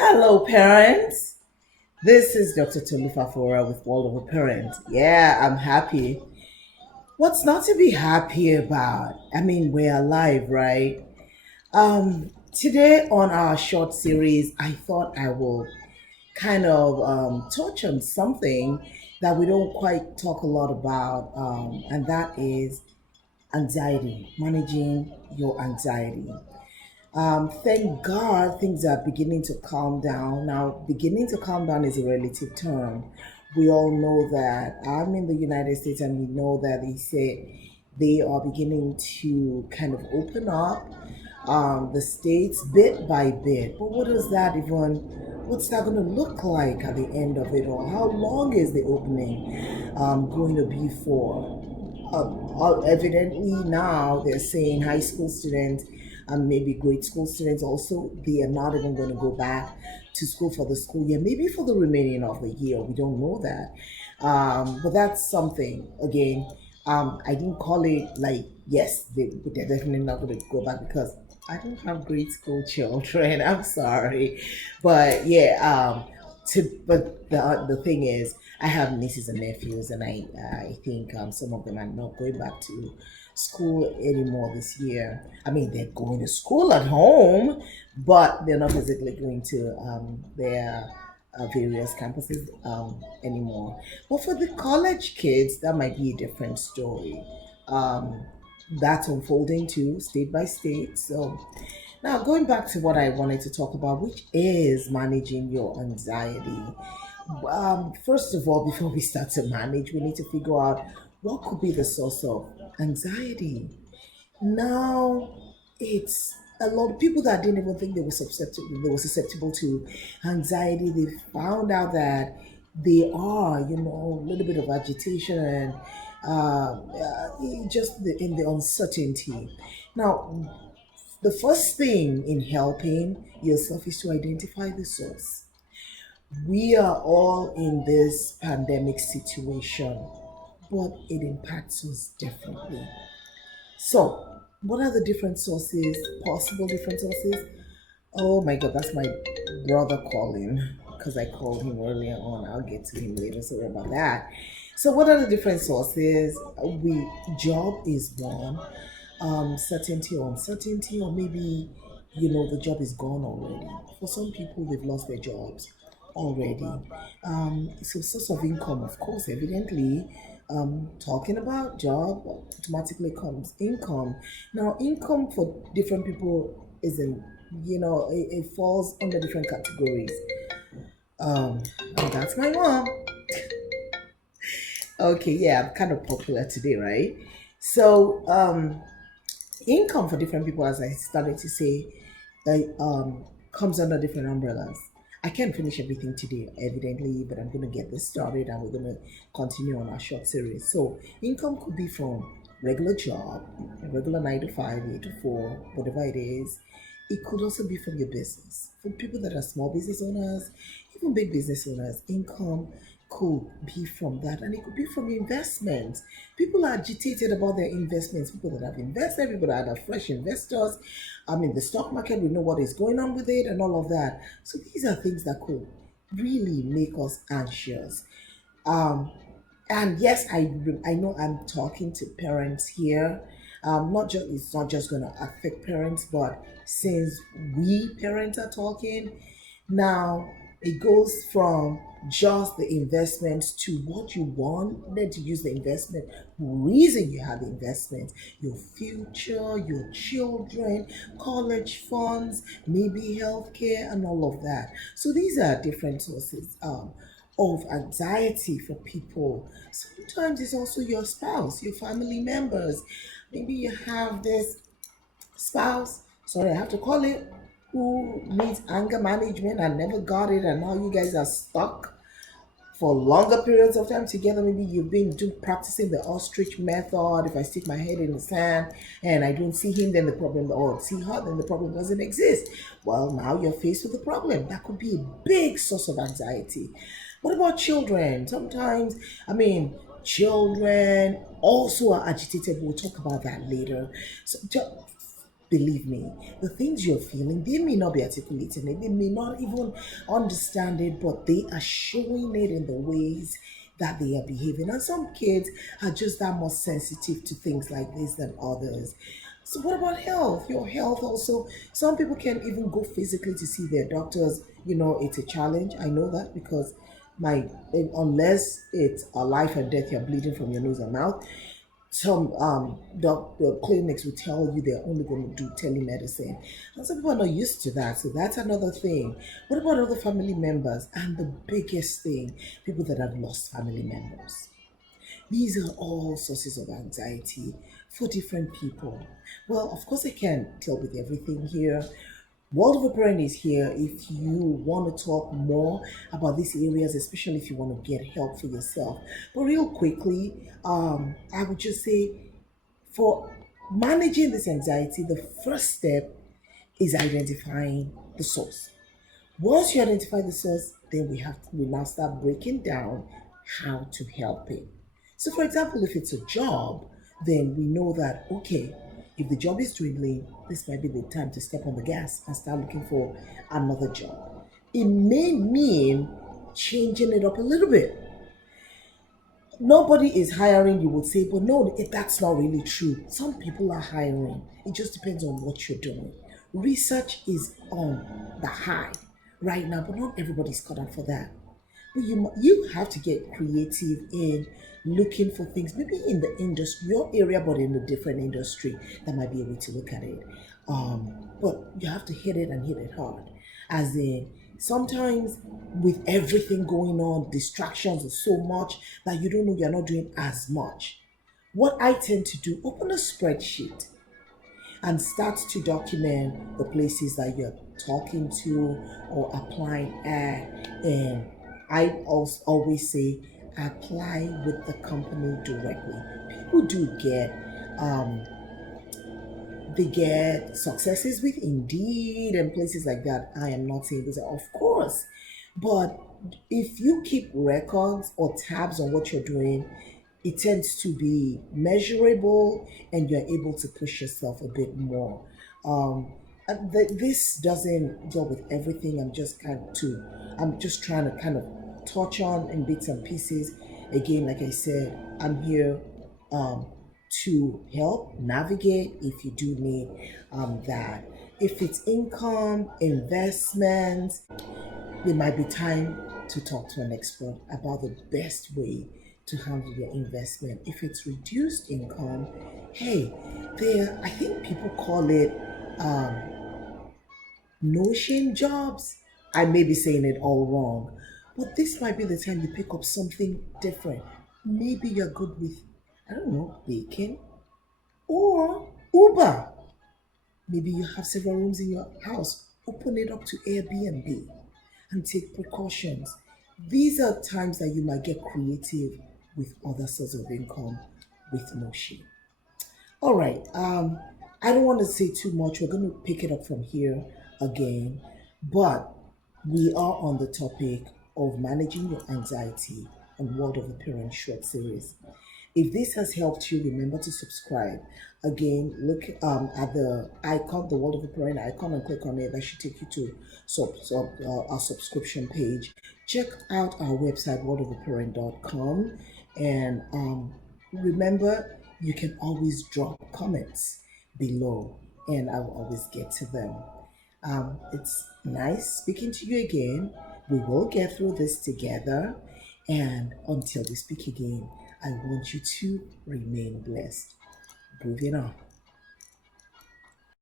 Hello, parents. This is Dr. Tolu Fafowora with World of a Parent. Yeah, I'm happy. What's not to be happy about? I mean, we're alive, right? Today on our short series, I thought I will kind of touch on something that we don't quite talk a lot about, and that is anxiety, managing your anxiety. Thank God things are beginning to calm down. Now, beginning to calm down is a relative term. We all know that I'm in the United States and we know that they say they are beginning to kind of open up the states bit by bit. But what does that even, what's that going to look like at the end of it all? How long is the opening going to be for? Evidently now they're saying high school students and maybe grade school students also, they are not even going to go back to school for the school year, maybe for the remaining of the year. We don't know that. But that's something again. I didn't call it like, yes, they're definitely not going to go back because I don't have grade school children. I'm sorry. But yeah, but the thing is, I have nieces and nephews, and I think some of them are not going back to school anymore this year. I mean, they're going to school at home, but they're not physically going to their various campuses anymore. But for the college kids, that might be a different story. Um, that's unfolding too, state by state. So now, going back to what I wanted to talk about, which is managing your anxiety. First of all, before we start to manage, we need to figure out what could be the source of anxiety. Now, it's a lot of people that didn't even think they were susceptible to anxiety. They found out that they are, a little bit of agitation and just in the uncertainty. Now, the first thing in helping yourself is to identify the source. We are all in this pandemic situation, but it impacts us differently. So, what are the different sources, possible different sources? Oh my God, that's my brother calling because I called him earlier on. I'll get to him later. Sorry about that. So, what are the different sources? Job is one, certainty or uncertainty, or maybe the job is gone already. For some people, they've lost their jobs already. So, source of income, of course, evidently. Talking about job automatically comes income. Now, income for different people isn't, it falls under different categories. And that's my mom. Okay, yeah, I'm kind of popular today, right? So, income for different people, as I started to say, comes under different umbrellas. I can't finish everything today, evidently, but I'm going to get this started and we're going to continue on our short series. So, income could be from regular job, a regular 9 to 5, 8 to 4, whatever it is. It could also be from your business. For people that are small business owners, even big business owners, income could be from that, and it could be from investments. People are agitated about their investments. People that have invested, people that are fresh investors. I mean, the stock market, we know what is going on with it and all of that. So these are things that could really make us anxious. Um, and yes, I know I'm talking to parents here. Not just It's not just going to affect parents, but since we parents are talking now, it goes from just the investments to what you wanted to use the investment, reason you had the investment, your future, your children, college funds, maybe healthcare, and all of that. So these are different sources of anxiety for people. Sometimes it's also your spouse, your family members. Maybe you have this spouse, sorry, I have to call it, who needs anger management and never got it, and now you guys are stuck for longer periods of time together. Maybe you've been practicing the ostrich method. If I stick my head in the sand and I don't see him, then the problem, or see her, then the problem doesn't exist. Well, now you're faced with the problem. That could be a big source of anxiety. What about children? Sometimes, I mean, children also are agitated. We'll talk about that later. So, Believe me, the things you're feeling, they may not be articulating it, they may not even understand it, but they are showing it in the ways that they are behaving. And some kids are just that more sensitive to things like this than others. So, what about health? Your health also. Some people can even go physically to see their doctors. It's a challenge. I know that because unless it's a life and death, you're bleeding from your nose and mouth. Some doctor clinics will tell you they're only going to do telemedicine, and some people are not used to that. So that's another thing. What about other family members? And the biggest thing, people that have lost family members. These are all sources of anxiety for different people. Well, of course, I can't deal with everything here. World of a Brain is here if you want to talk more about these areas, especially if you want to get help for yourself. But real quickly, I would just say for managing this anxiety, the first step is identifying the source. Once you identify the source, then we now start breaking down how to help it. So, for example, if it's a job, then we know that okay, if the job is dwindling, this might be the time to step on the gas and start looking for another job. It may mean changing it up a little bit. Nobody is hiring, you would say, but no, that's not really true. Some people are hiring. It just depends on what you're doing. Research is on the high right now, but not everybody's cut out for that. But you have to get creative in looking for things, maybe in the industry, your area, but in a different industry. That might be a way to look at it. But you have to hit it and hit it hard. As in, sometimes with everything going on, distractions are so much that you don't know you're not doing as much. What I tend to do, open a spreadsheet and start to document the places that you're talking to or applying at. And I also always say apply with the company directly. People do get they get successes with Indeed and places like that. I am not saying this, of course, but if you keep records or tabs on what you're doing, it tends to be measurable and you're able to push yourself a bit more. This doesn't deal with everything. I'm just trying to kind of touch on in bits and pieces. Again, like I said, I'm here um, to help navigate if you do need that. If it's income, investments, it might be time to talk to an expert about the best way to handle your investment. If it's reduced income, hey, I think people call it no shame jobs. I may be saying it all wrong, but this might be the time you pick up something different. Maybe you're good with, I don't know, baking or Uber. Maybe you have several rooms in your house. Open it up to Airbnb and take precautions. These are times that you might get creative with other sources of income with no shame. All right. I don't want to say too much. We're going to pick it up from here again, but we are on the topic of managing your anxiety on World of the Parent short series. If this has helped you, remember to subscribe. Again, look at the icon, the World of the Parent icon, and click on it. That should take you to our subscription page. Check out our website, worldoftheparent.com, and remember, you can always drop comments below, and I will always get to them. It's nice speaking to you again. We will get through this together. And until we speak again, I want you to remain blessed. Moving on.